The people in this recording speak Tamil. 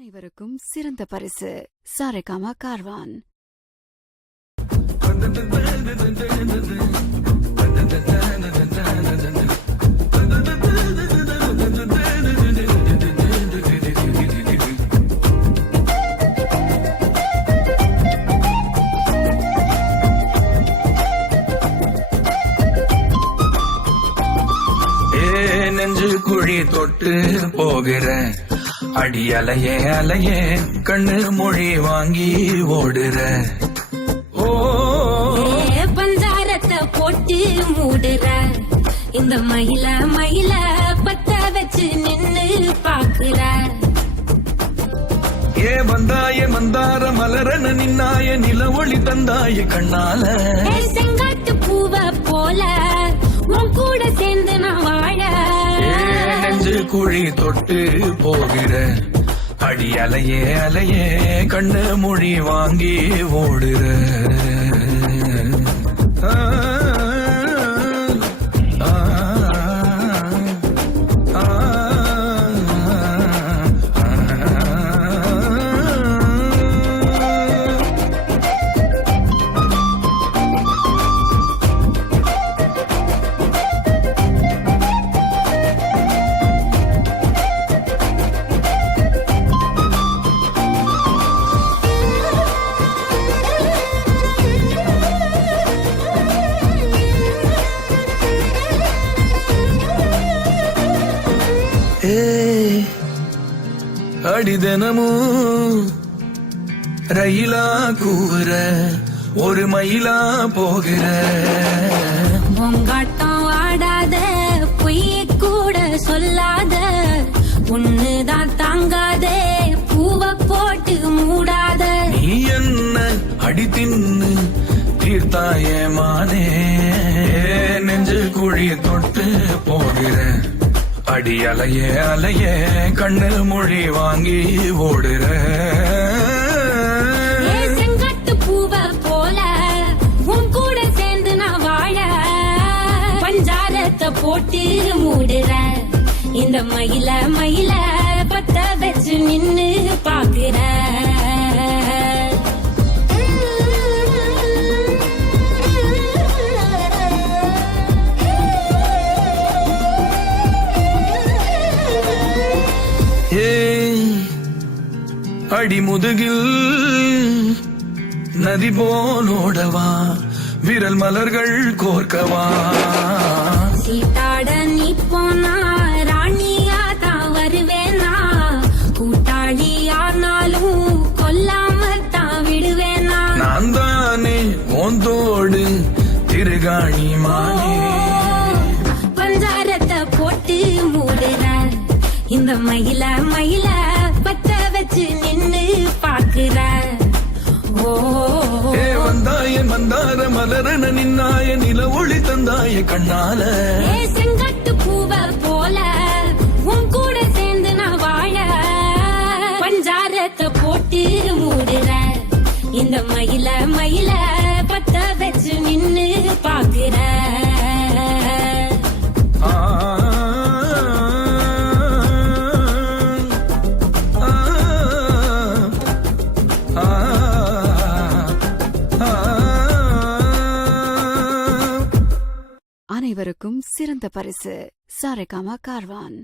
அனைவருக்கும் சிறந்த பரிசு சாரேகாமா கார்வான். நெஞ்சு குழி தொட்டு போகிற அடி அலையே அலையே கண்ணு மொழி வாங்கி ஓடுற பஞ்சாரத்தை போட்டு மூடுற இந்த மயில மயில பத்த வச்சு நின்னு பாக்குற ஏ வந்தாய மந்தார மலரன நின்னாய நில ஒளி தந்தாய கண்ணால செங்காட்டு பூவ போல உன் கூட சேர்ந்து நான் வாழ நெஞ்சு குழி தொட்டு போகிற அடி அலையே அலையே கண்ணு மொழி வாங்கி ஓடுற அடிதனமும் ரயிலா கூற ஒரு மயிலா போகிற பொங்காட்டம் ஆடாத பொய்ய கூட சொல்லாத ஒண்ணுதான் தாங்காத பூவ போட்டு மூடாத நீ என்ன அடி தின்னு தீர்த்தாயமானே நெஞ்சு குழி தொட்டு போகிற அடி அலையே அலையே கண்ணு மொழி வாங்கி ஓடுற செங்கட்டு பூவ போல உன் கூட சேர்ந்து நான் வாழ பஞ்சாரத்தை போட்டு மூடுற இந்த மயில மயில பத்த வச்சு நின்னு பாக்குற அடி முதுகில் நதி போலோடவா விரல் மலர்கள் கோர்க்கவா சீட்டாட நீ போனா ராணியா தான் வருவேனா கூட்டாளி ஆனாலும் கொல்லாம தான் விடுவேனா நான் தானே ஓந்தோடு திருகாணி மானே பஞ்சாரத்தை போட்டு மூடுற இந்த மயில மயில பத்த வச்சு நின்னு பாக்குற வந்தாய மந்தார மலரன நின்னாய நில ஒளி தந்தாய கண்ணால செங்கட்டு பூவ போல உன் கூட சேர்ந்து நான் வாழ பஞ்சாரத்தை போட்டு மூடுற இந்த மயில மயில பத்த வச்சு நின்னு பாக்குற அனைவருக்கும் சிறந்த பரிசு சாரேகாமா கார்வான்.